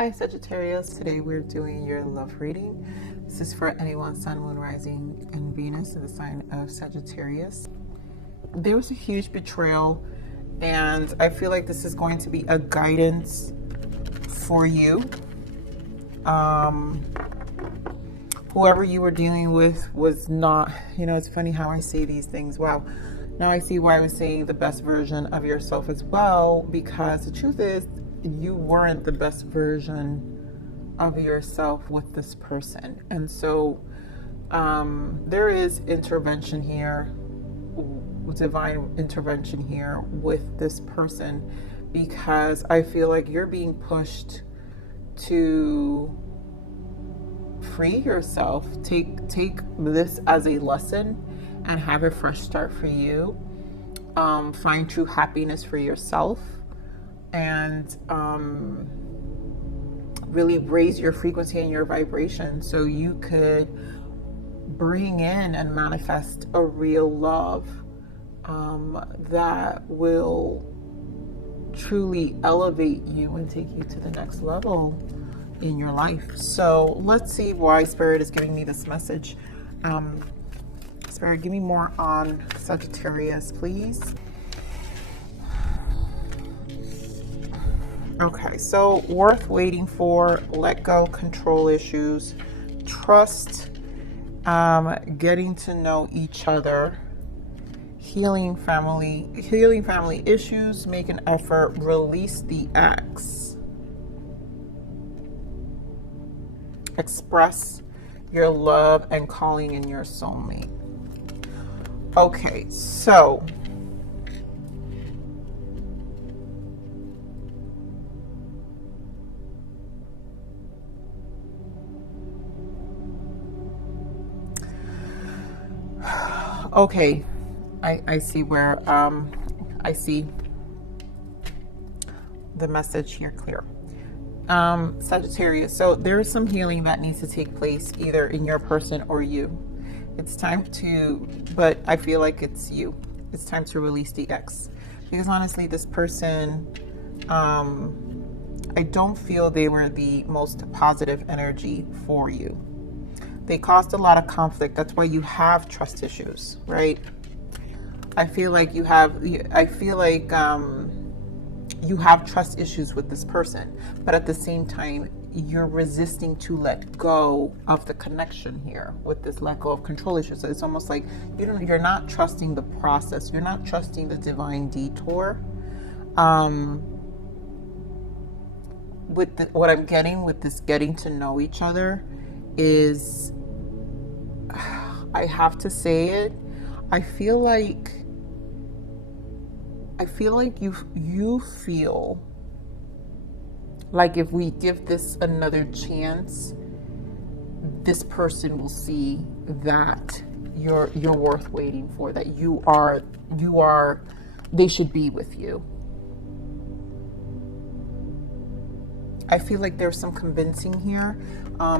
Hi Sagittarius, today we're doing your love reading. This is for anyone Sun, Moon, Rising, and Venus in the sign of Sagittarius. There was a huge betrayal, and I feel like this is going to be a guidance for you. Whoever you were dealing with was not, it's funny how I say these things. Wow. Now I see why I was saying the best version of yourself as well, because the truth is, you weren't the best version of yourself with this person. And so there is intervention here, divine intervention here with this person, because I feel like you're being pushed to free yourself. Take this as a lesson and have a fresh start for you. Find true happiness for yourself, and really raise your frequency and your vibration so you could bring in and manifest a real love that will truly elevate you and take you to the next level in your life. So let's see why Spirit is giving me this message. Spirit, give me more on Sagittarius, please. Okay, so worth waiting for, let go, control issues, trust, getting to know each other, healing family issues, make an effort, release the ex, express your love and calling in your soulmate. Okay, so okay, I see where I see the message here clear. Sagittarius, so there is some healing that needs to take place either in your person or you. It's time to, but I feel like it's you. It's time to release the ex, because honestly, this person, I don't feel they were the most positive energy for you. They caused a lot of conflict. That's why you have trust issues, right? I feel like you have trust issues with this person, but at the same time, you're resisting to let go of the connection here with this let go of control issues. So it's almost like you're not trusting the process. You're not trusting the divine detour. What I'm getting with this getting to know each other is, I have to say it, I feel like you feel like if we give this another chance, this person will see that you're worth waiting for, that they should be with you. I feel like there's some convincing here.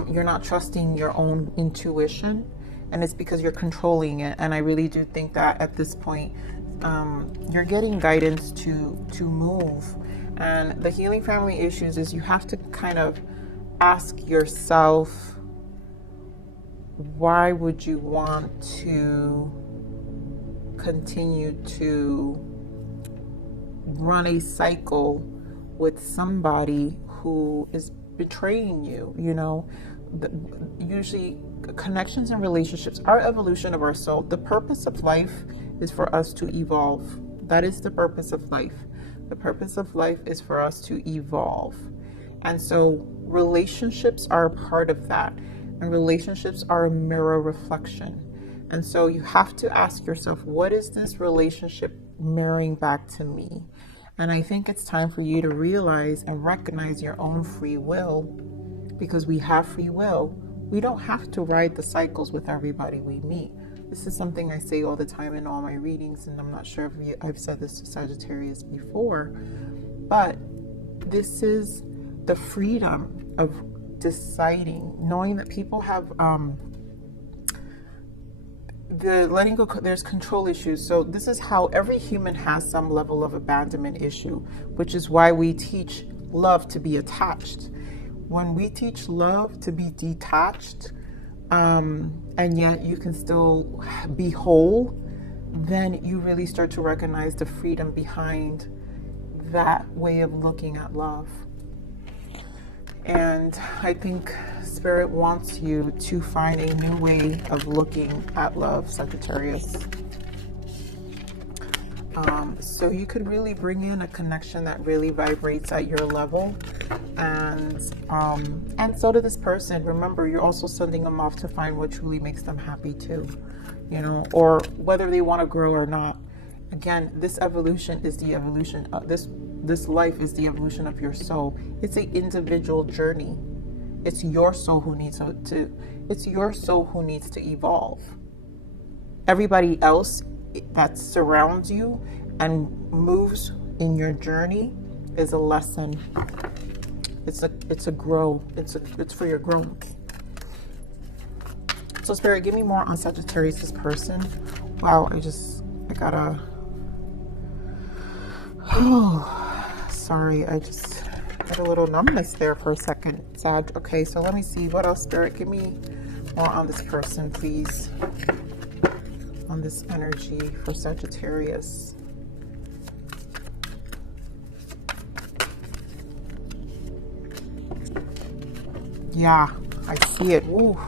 You're not trusting your own intuition, and it's because you're controlling it. And I really do think that at this point, you're getting guidance to move. And the healing family issues is you have to kind of ask yourself, why would you want to continue to run a cycle with somebody who is betraying you? Usually connections and relationships are evolution of our soul. The purpose of life is for us to evolve. That is the purpose of life. The purpose of life is for us to evolve. And so relationships are a part of that. And relationships are a mirror reflection. And so you have to ask yourself, what is this relationship mirroring back to me? And I think it's time for you to realize and recognize your own free will, because we have free will. We don't have to ride the cycles with everybody we meet. This is something I say all the time in all my readings, and I'm not sure if I've said this to Sagittarius before, but this is the freedom of deciding, knowing that people have the letting go, there's control issues. So this is how every human has some level of abandonment issue, which is why we teach love to be attached. when we teach love to be detached, and yet you can still be whole, then you really start to recognize the freedom behind that way of looking at love. And I think Spirit wants you to find a new way of looking at love, Sagittarius. So you could really bring in a connection that really vibrates at your level, and so to this person. Remember, you're also sending them off to find what truly makes them happy too, you know, or whether they want to grow or not. Again, this evolution is the evolution of this life is the evolution of your soul. It's an individual journey. It's your soul who needs to evolve. Everybody else that surrounds you and moves in your journey is a lesson. It's for your growth. So Spirit, give me more on Sagittarius, this person. Wow, I gotta, sorry, I just had a little numbness there for a second, Sag. Okay, so let me see, what else, Spirit? Give me more on this person, please. On this energy for Sagittarius. Yeah, I see it. Ooh.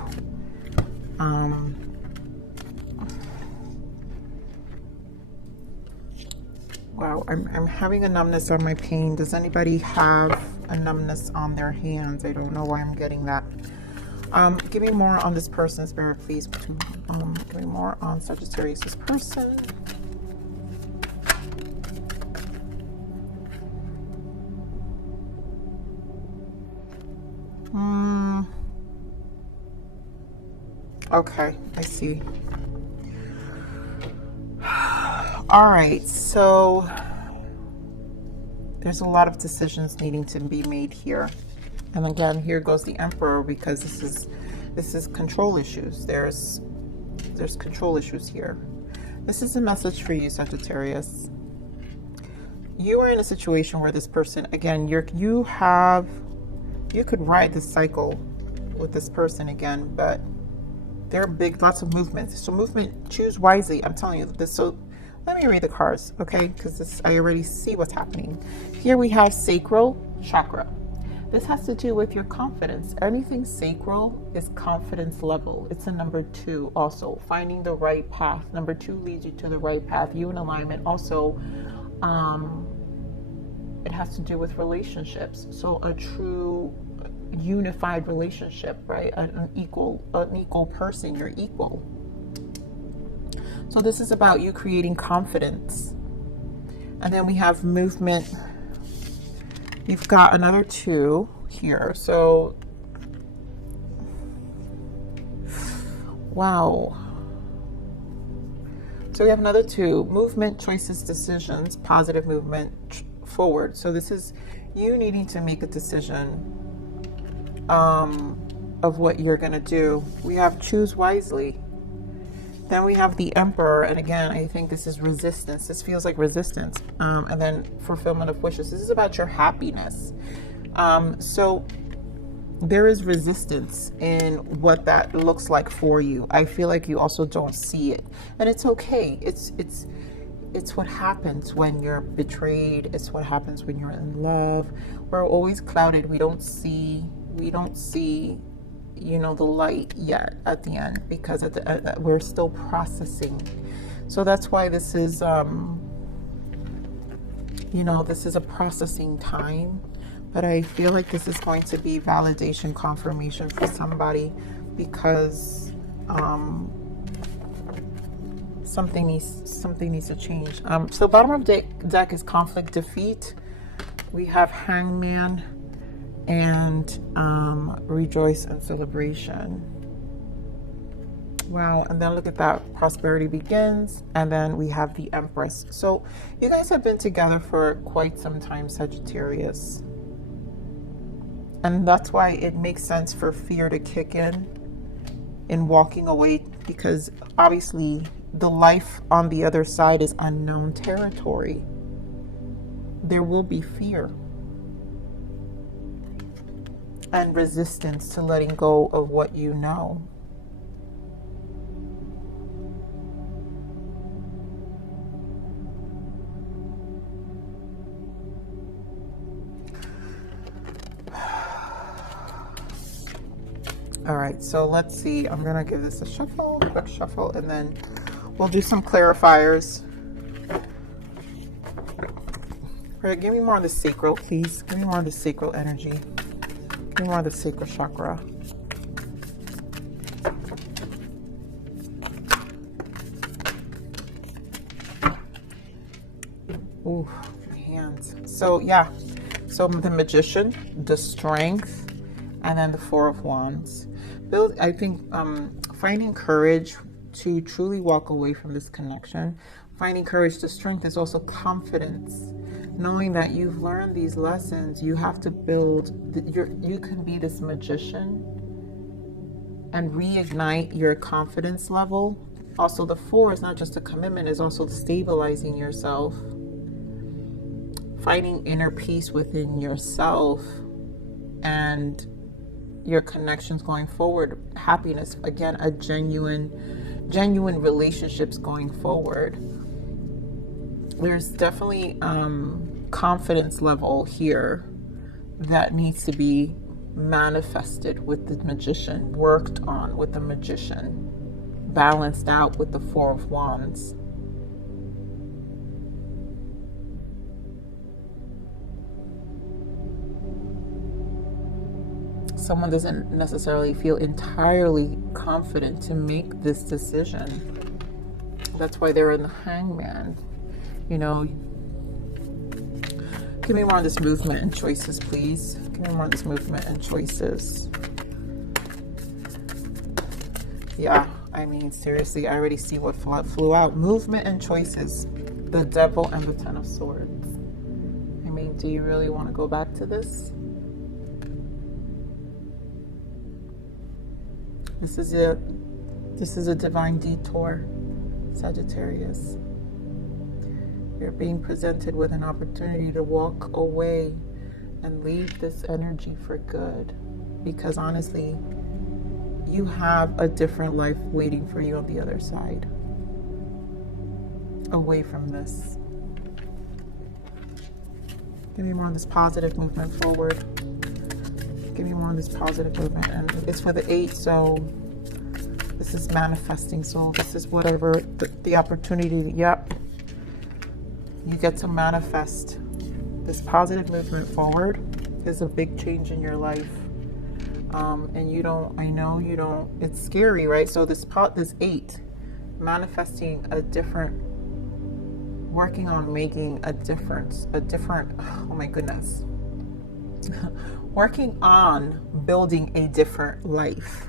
Wow, I'm having a numbness on my pain. Does anybody have a numbness on their hands? I don't know why I'm getting that. Give me more on this person, Spirit, please. Give me more on Sagittarius, this person. Okay, I see. All right, so there's a lot of decisions needing to be made here. And again, here goes the Emperor, because this is control issues. There's control issues here. This is a message for you, Sagittarius. You are in a situation where this person, again, you could ride this cycle with this person again, but there are lots of movements. So movement, choose wisely. I'm telling you this. So let me read the cards, okay? Because I already see what's happening. Here we have sacral chakra. This has to do with your confidence. Anything sacral is confidence level. It's a number 2 also. Finding the right path. Number 2 leads you to the right path. You in alignment. Also, it has to do with relationships. So a true unified relationship, right? An equal person. You're equal. So this is about you creating confidence. And then we have movement. You've got another 2 here. So, wow. So we have another 2. Movement, choices, decisions, positive movement forward. So this is you needing to make a decision of what you're going to do. We have choose wisely. Then we have the Emperor, and again, I think this is resistance. This feels like resistance. And then fulfillment of wishes. This is about your happiness. So there is resistance in what that looks like for you. I feel like you also don't see it, and it's okay. It's what happens when you're betrayed. It's what happens when you're in love. We're always clouded. We don't see, you know, the light yet at the end, because we're still processing. So that's why this is, you know, this is a processing time. But I feel like this is going to be validation, confirmation for somebody, because something needs to change. So bottom of deck is conflict, defeat. We have Hangman and rejoice and celebration. Wow. And then look at that, prosperity begins. And then we have the Empress. So you guys have been together for quite some time, Sagittarius. And that's why it makes sense for fear to kick in walking away, because obviously the life on the other side is unknown territory. There will be fear. and resistance to letting go of what you know. All right, so let's see. I'm gonna give this a shuffle, quick shuffle, and then we'll do some clarifiers. All right, give me more of the sacral, please. Give me more of the sacral energy. Give me more of the sacral chakra. Ooh, my hands. So yeah, so the Magician, the Strength, and then the Four of Wands. I think finding courage to truly walk away from this connection. Finding courage to strength is also confidence. Knowing that you've learned these lessons, you have to build, you can be this magician and reignite your confidence level. Also, the Four is not just a commitment, it's also stabilizing yourself. Finding inner peace within yourself and your connections going forward, happiness, again, a genuine relationships going forward. There's definitely confidence level here that needs to be manifested with the Magician, worked on with the Magician, balanced out with the Four of Wands. Someone doesn't necessarily feel entirely confident to make this decision. That's why they're in the Hangman. You know, give me more of this movement and choices, please. Give me more of this movement and choices. Yeah, I mean, seriously, I already see what flew out. Movement and choices. The Devil and the Ten of Swords. I mean, do you really want to go back to this? This is a divine detour, Sagittarius. You're being presented with an opportunity to walk away and leave this energy for good. Because honestly, you have a different life waiting for you on the other side. Away from this. Give me more on this positive movement forward. Give me more on this positive movement. And it's for the 8, so this is manifesting. So this is whatever the opportunity, yep. You get to manifest. This positive movement forward is a big change in your life. And you don't, I know you don't, it's scary, right? So this 8, manifesting a different, working on making a difference, oh my goodness. Working on building a different life.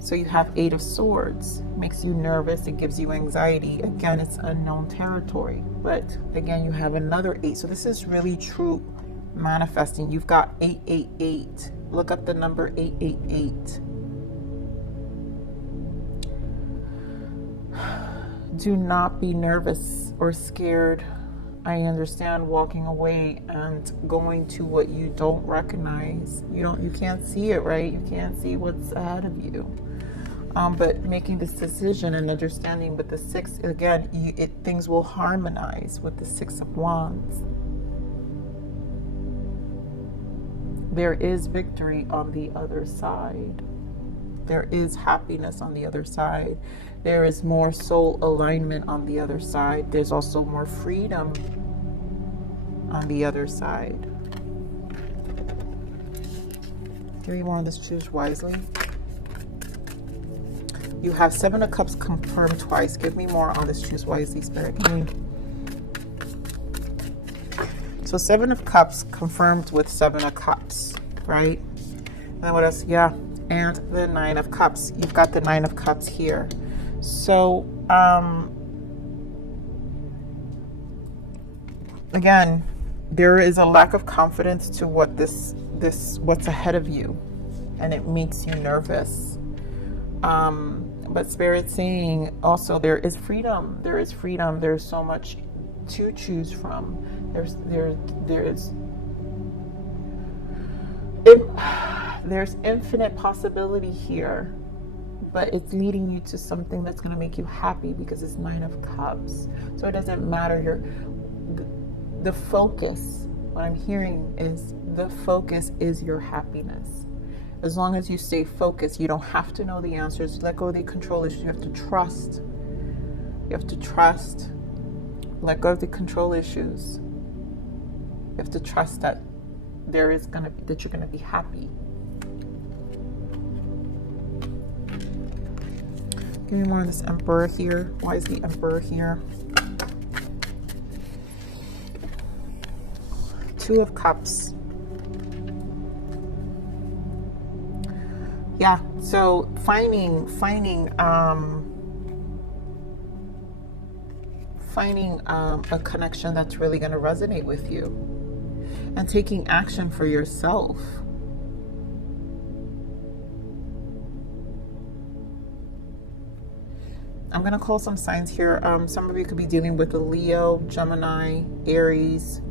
So you have 8 of Swords, makes you nervous, it gives you anxiety. Again, it's unknown territory, but again, you have another 8. So this is really true manifesting. You've got 888. Look up the number 888. Do not be nervous or scared. I understand walking away and going to what you don't recognize. You can't see it, right? You can't see what's ahead of you. But making this decision and understanding with the 6, again, things will harmonize with the 6 of Wands. There is victory on the other side. There is happiness on the other side. There is more soul alignment on the other side. There's also more freedom on the other side. Give me more on this. Choose wisely. You have 7 of Cups confirmed twice. Give me more on this. Choose wisely, Spirit. So 7 of Cups confirmed with 7 of Cups, right? And then what else? Yeah, and the 9 of Cups. You've got the 9 of Cups here. So, again, there is a lack of confidence to what what's ahead of you, and it makes you nervous. But Spirit's saying also there is freedom. There is freedom. There's so much to choose from. It There's infinite possibility here, but it's leading you to something that's going to make you happy because it's 9 of Cups. So it doesn't matter the focus. What I'm hearing is the focus is your happiness. As long as you stay focused, you don't have to know the answers. Let go of the control issues. You have to trust. You have to trust. Let go of the control issues. You have to trust that you're gonna be happy. Give me more of this Emperor here. Why is the Emperor here? 2 of Cups. Yeah, so finding a connection that's really going to resonate with you, and taking action for yourself. I'm going to call some signs here. Some of you could be dealing with a Leo, Gemini, Aries,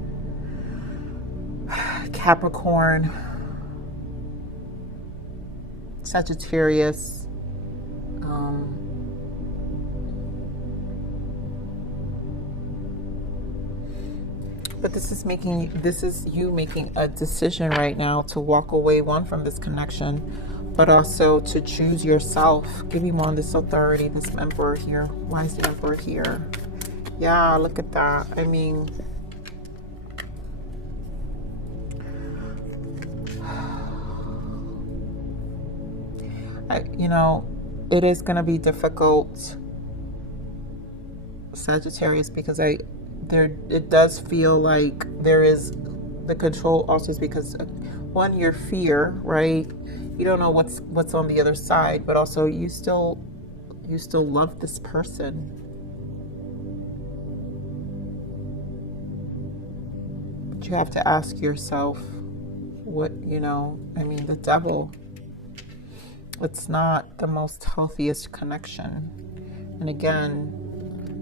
Capricorn, Sagittarius, but this is you making a decision right now to walk away, one, from this connection, but also to choose yourself. Give me more on this Authority, this Emperor here. Why is the Emperor here? Yeah, look at that. I mean, you know, it is going to be difficult, Sagittarius, because it does feel like there is the control also is because, one, your fear, right? You don't know what's on the other side, but also you still love this person. But you have to ask yourself, what, I mean, the Devil, it's not the most healthiest connection. And again,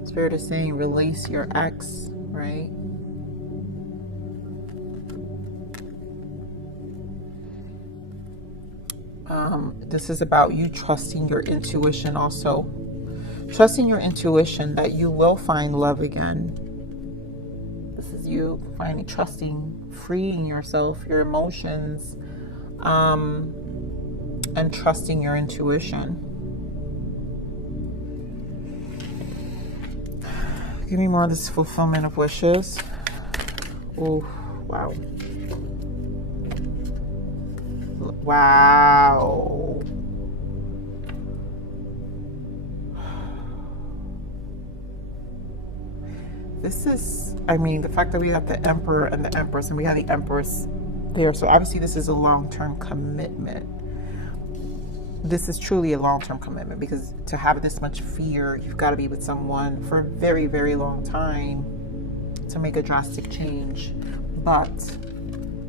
Spirit is saying release your ex, right? This is about you trusting your intuition also. Trusting your intuition that you will find love again. This is you trusting, freeing yourself, your emotions, and trusting your intuition. Give me more of this fulfillment of wishes. Oh, wow. Wow. This is, I mean, the fact that we have the Emperor and the Empress, and we have the Empress there. So obviously this is a long-term commitment. This is truly a long-term commitment, because to have this much fear, you've got to be with someone for a very, very long time to make a drastic change. But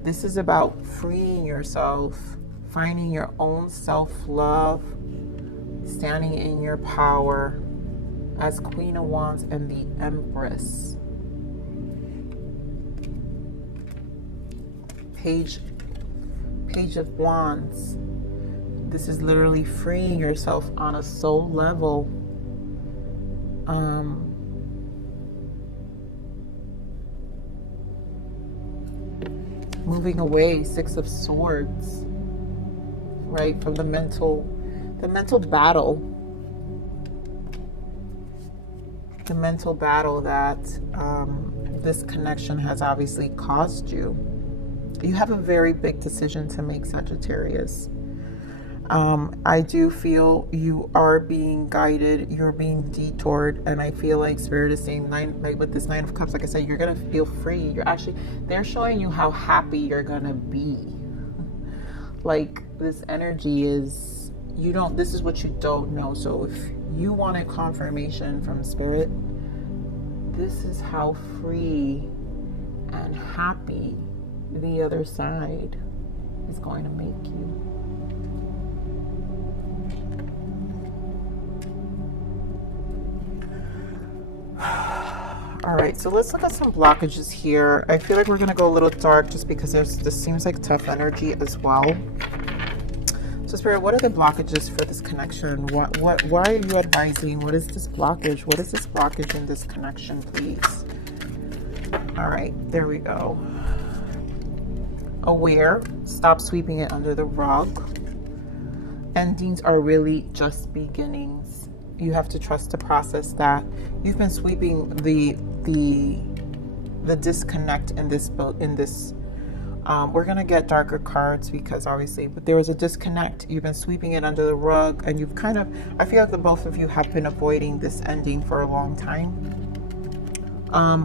this is about freeing yourself, finding your own self-love, standing in your power as Queen of Wands and the Empress. Page of Wands. This is literally freeing yourself on a soul level. Moving away, 6 of Swords, right, from the mental battle. The mental battle that this connection has obviously caused you. You have a very big decision to make, Sagittarius. I do feel you are being guided, you're being detoured, and I feel like Spirit is saying, with this 9 of Cups, like I said, you're gonna feel free. They're showing you how happy you're gonna be. Like, this energy is, this is what you don't know. So if you wanted confirmation from Spirit, this is how free and happy the other side is going to make you. All right, so let's look at some blockages here. I feel like we're going to go a little dark just because this seems like tough energy as well. So Spirit, what are the blockages for this connection? Why are you advising? What is this blockage? What is this blockage in this connection, please? All right, there we go. Aware, stop sweeping it under the rug. Endings are really just beginnings. You have to trust the process that you've been sweeping the disconnect in this we're gonna get darker cards because obviously, but there was a disconnect. You've been sweeping it under the rug, and you've kind of, I feel like the both of you have been avoiding this ending for a long time.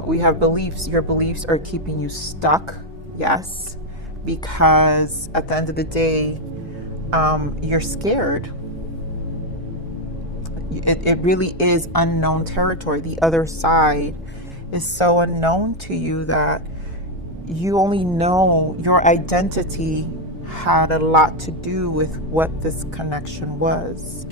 We have beliefs. Your beliefs are keeping you stuck. Yes, because at the end of the day, you're scared. It really is unknown territory. The other side is so unknown to you that you only know your identity had a lot to do with what this connection was.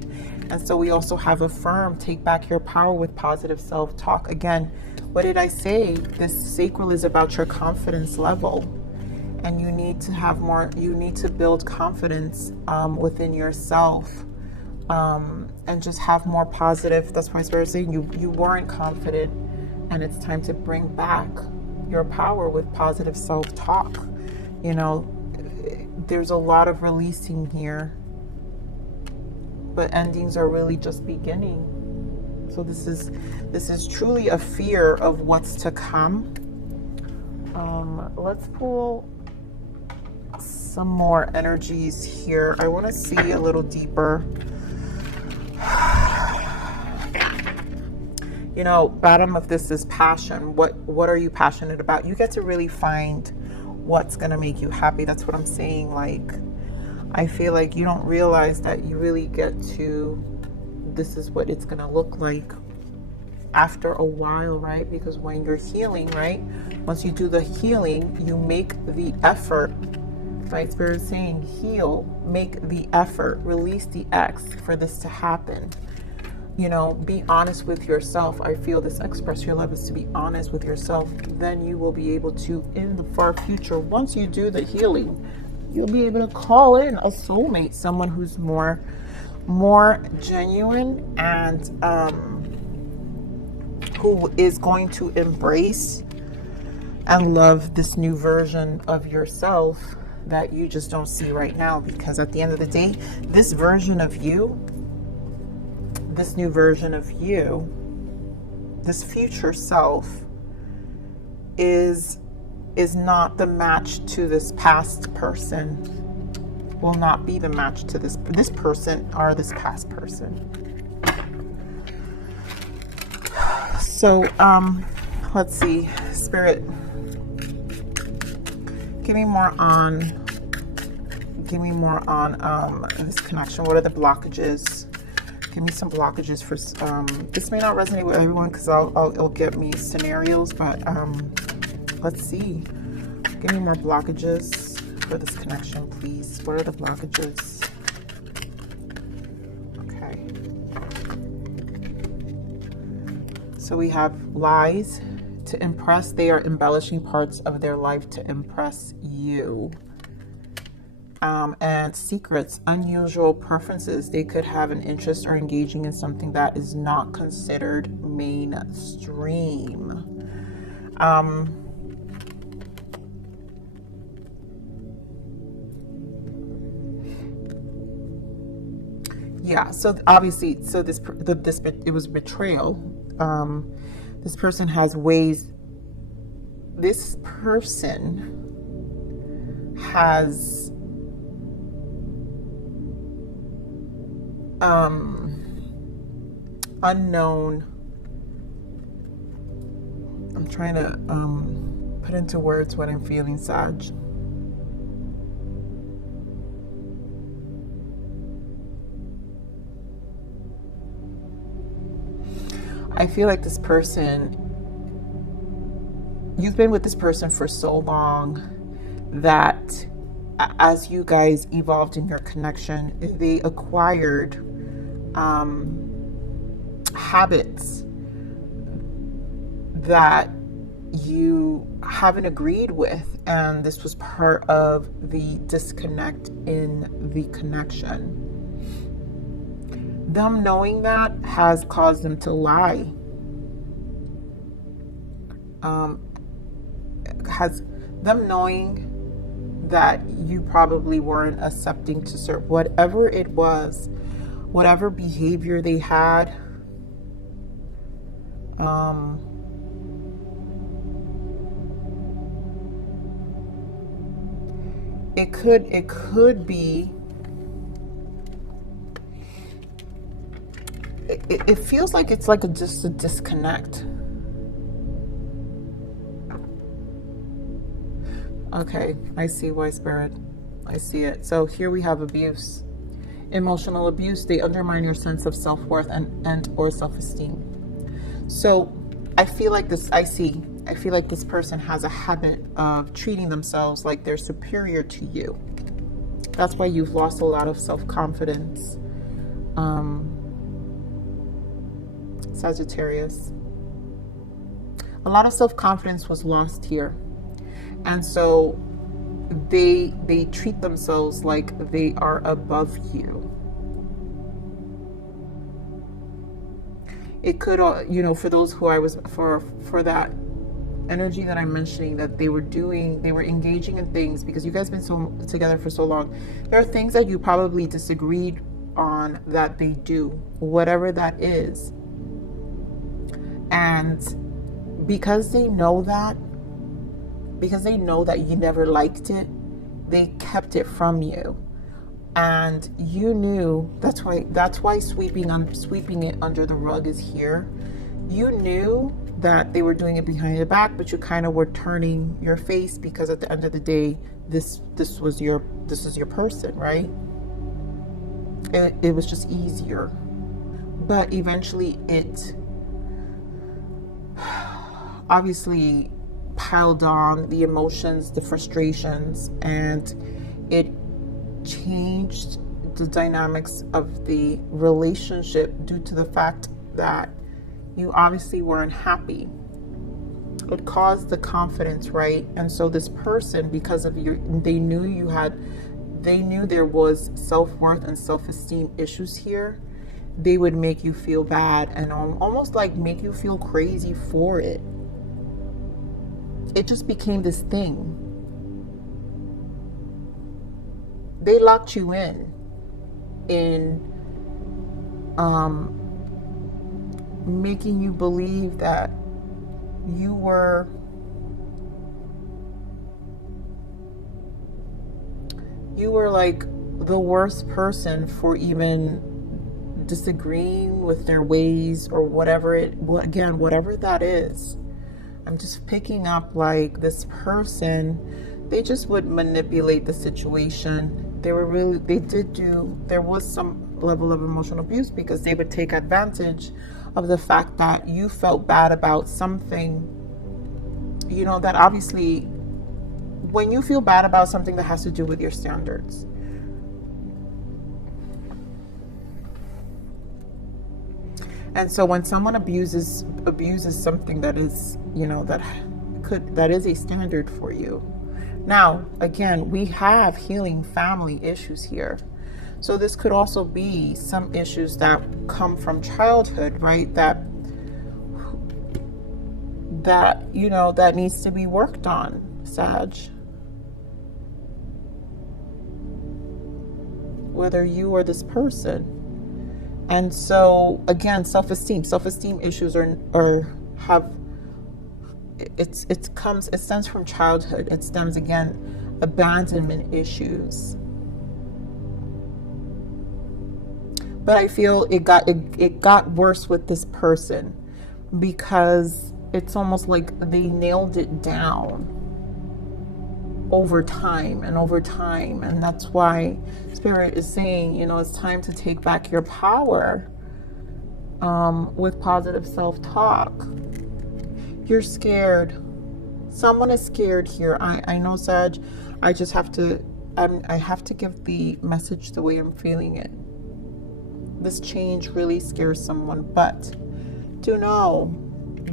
And so we also have affirm, take back your power with positive self-talk. Again, what did I say? This sacral is about your confidence level. And you need to have more, you need to build confidence within yourself. And just have more positive. That's why Spirit is saying you weren't confident, and it's time to bring back your power with positive self-talk. You know, there's a lot of releasing here, but endings are really just beginning. So this is truly a fear of what's to come. Let's pull some more energies here. I want to see a little deeper. You know, bottom of this is passion. What are you passionate about? You get to really find what's going to make you happy. That's what I'm saying. Like, I feel like you don't realize that you really get to, this is what it's going to look like after a while, right? Because when you're healing, right? Once you do the healing, you make the effort, right? Spirit is saying heal, make the effort, release the X for this to happen. You know, be honest with yourself. I feel this express your love is to be honest with yourself. Then you will be able to, in the far future, once you do the healing, you'll be able to call in a soulmate, someone who's more genuine and who is going to embrace and love this new version of yourself that you just don't see right now. Because at the end of the day, this version of you, this new version of you, this future self is not the match to this past person, will not be the match to this person or this past person. So let's see, Spirit, give me more on this connection. What are the blockages? Give me some blockages for this may not resonate with everyone because it'll get me scenarios, but let's see. Give me more blockages for this connection, please. What are the blockages? Okay. So we have lies to impress. They are embellishing parts of their life to impress you. And secrets, unusual preferences. They could have an interest or engaging in something that is not considered mainstream. Yeah, so obviously, so it was betrayal. This person has ways. This person has unknown. I'm trying to put into words what I'm feeling, Sag. I feel like this person, you've been with this person for so long that as you guys evolved in your connection, they acquired habits that you haven't agreed with, and this was part of the disconnect in the connection. Them knowing that has caused them to lie. Has them knowing that you probably weren't accepting to serve whatever it was, whatever behavior they had. It could be. It feels like it's like just a disconnect. Okay, I see why, Spirit. I see it. So here we have abuse. Emotional abuse. They undermine your sense of self-worth and or self-esteem. So I feel like this, I feel like this person has a habit of treating themselves like they're superior to you. That's why you've lost a lot of self-confidence. Sagittarius. A lot of self-confidence was lost here. And so they treat themselves like they are above you. It could, for those who I was, for that energy that I'm mentioning, that they were engaging in things because you guys have been together for so long. There are things that you probably disagreed on that they do, whatever that is. And because they know that you never liked it, they kept it from you. And you knew, that's why sweeping it under the rug is here. You knew that they were doing it behind your back, but you kind of were turning your face because at the end of the day, this is your person, right? It was just easier. But eventually it obviously piled on the emotions, the frustrations, and it changed the dynamics of the relationship due to the fact that you obviously weren't happy. It caused the confidence, right? And so this person, because of they knew there was self-worth and self-esteem issues here. They would make you feel bad and almost like make you feel crazy for it. It just became this thing. They locked you in making you believe that you were like the worst person for even disagreeing with their ways or whatever whatever that is. I'm just picking up like this person, they just would manipulate the situation. There was some level of emotional abuse because they would take advantage of the fact that you felt bad about something, that obviously when you feel bad about something that has to do with your standards. And so when someone abuses something that is, that is a standard for you. Now, again, we have healing family issues here. So this could also be some issues that come from childhood, right? That needs to be worked on, Sag. Whether you or this person. And so again, self-esteem issues it stems from childhood. It stems again, abandonment issues. But I feel it got worse with this person because it's almost like they nailed it down over time. And that's why Spirit is saying, it's time to take back your power with positive self-talk. You're scared. Someone is scared here. I know, Sag. I just have to, I have to give the message the way I'm feeling it. This change really scares someone, but do know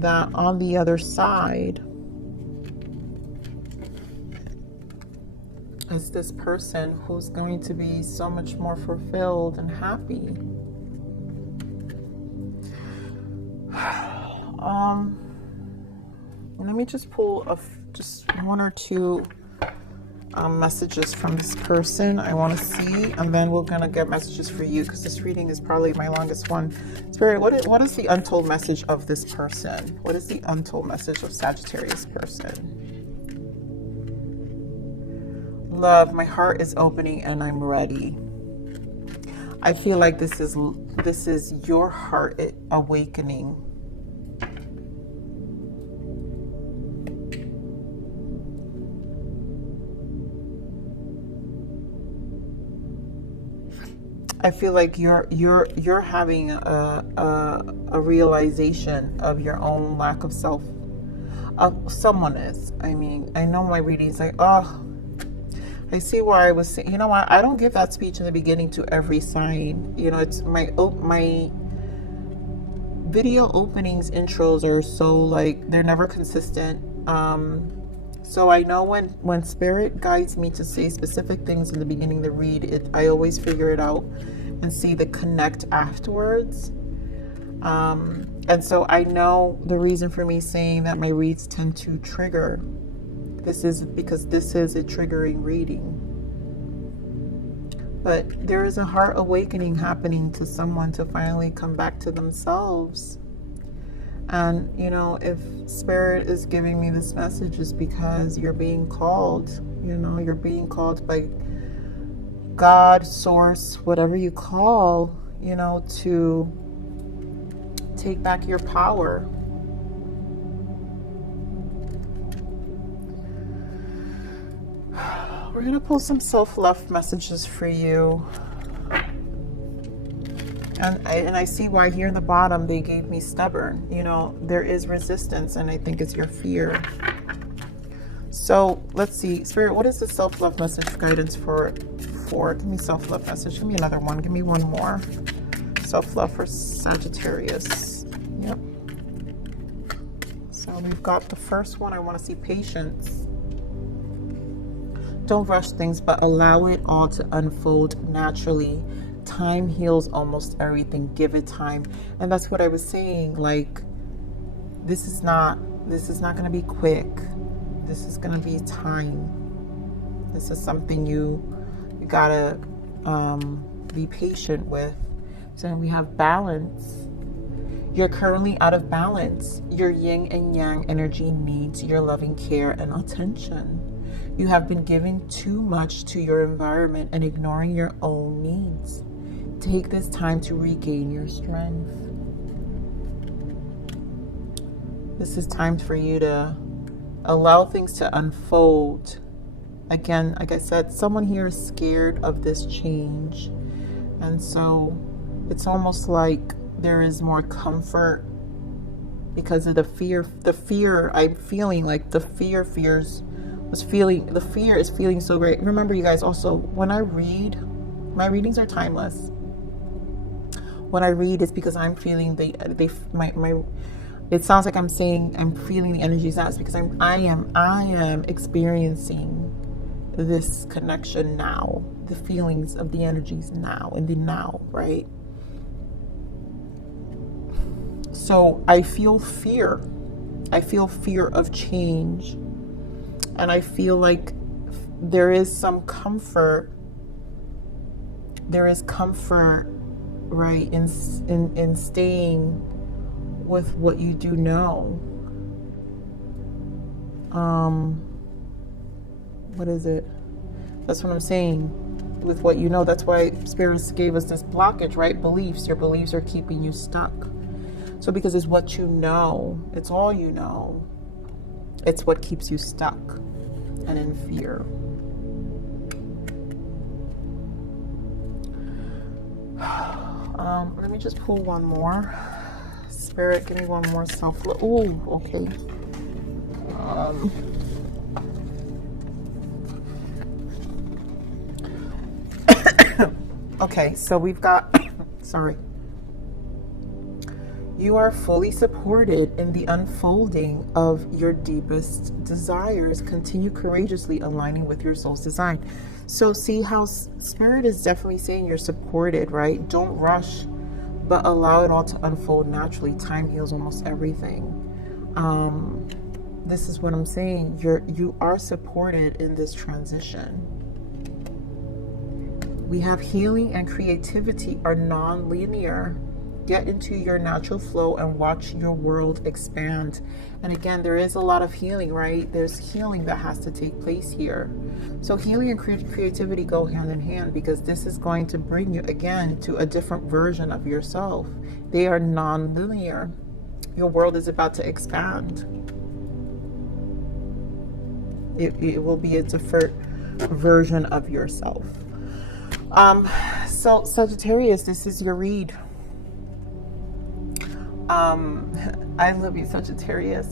that on the other side is this person who's going to be so much more fulfilled and happy. Let me just pull just one or two messages from this person I want to see, and then we're gonna get messages for you, because this reading is probably my longest one. Spirit, what is the untold message of this person? What is the untold message of Sagittarius person? Love, my heart is opening and I'm ready. I feel like this is your heart awakening. I feel like you're having a realization of your own lack of self. Someone is. I mean, I know my readings like, oh, I see why I was saying, you know what? I don't give that speech in the beginning to every sign. You know, it's my video openings, intros are so like, they're never consistent. So I know when spirit guides me to say specific things in the beginning of the read, I always figure it out and see the connect afterwards. And so I know the reason for me saying that my reads tend to trigger. This is because this is a triggering reading. But there is a heart awakening happening to someone to finally come back to themselves. And, you know, if spirit is giving me this message, is because you're being called, you know, you're being called by God, source, whatever you call, you know, to take back your power. We're going to pull some self-love messages for you. And I see why here in the bottom they gave me stubborn. You know, there is resistance, and I think it's your fear. So let's see, Spirit, what is the self-love message guidance for? Give me self-love message. Give me another one. Give me one more. Self-love for Sagittarius. Yep. So we've got the first one. I want to see patience. Don't rush things, but allow it all to unfold naturally. Time heals almost everything. Give it time. And that's what I was saying. Like, this is not going to be quick. This is going to be time. This is something you gotta be patient with. So we have balance. You're currently out of balance. Your yin and yang energy needs your loving care and attention. You have been giving too much to your environment and ignoring your own needs. Take this time to regain your strength. This is time for you to allow things to unfold. Again, like I said, someone here is scared of this change. And so it's almost like there is more comfort because of the fear. The fear, I'm feeling like the fear is feeling so great. Remember, you guys, also, when I read, my readings are timeless. When I read, it's because I'm feeling it sounds like I'm saying I'm feeling the energies. That's because I am experiencing this connection now, the feelings of the energies now, in the now, right? So I feel fear. I feel fear of change. And I feel like there is some comfort. There is comfort, right, in staying with what you do know. What is it? That's what I'm saying. With what you know. That's why spirits gave us this blockage, right? Beliefs. Your beliefs are keeping you stuck. So because it's what you know, it's all you know, it's what keeps you stuck and in fear. Let me just pull one more. Spirit, give me one more self-love. Oh, okay. Okay, so we've got, sorry. You are fully supported in the unfolding of your deepest desires. Continue courageously aligning with your soul's design. So see how Spirit is definitely saying you're supported, right? Don't rush, but allow it all to unfold naturally. Time heals almost everything. This is what I'm saying. You are supported in this transition. We have healing and creativity are non-linear. Get into your natural flow and watch your world expand. And again, there is a lot of healing, right? There's healing that has to take place here. So healing and creativity go hand in hand, because this is going to bring you again to a different version of yourself. They are non-linear. Your world is about to expand. It will be a different version of yourself. So Sagittarius, this is your read. I love you, Sagittarius.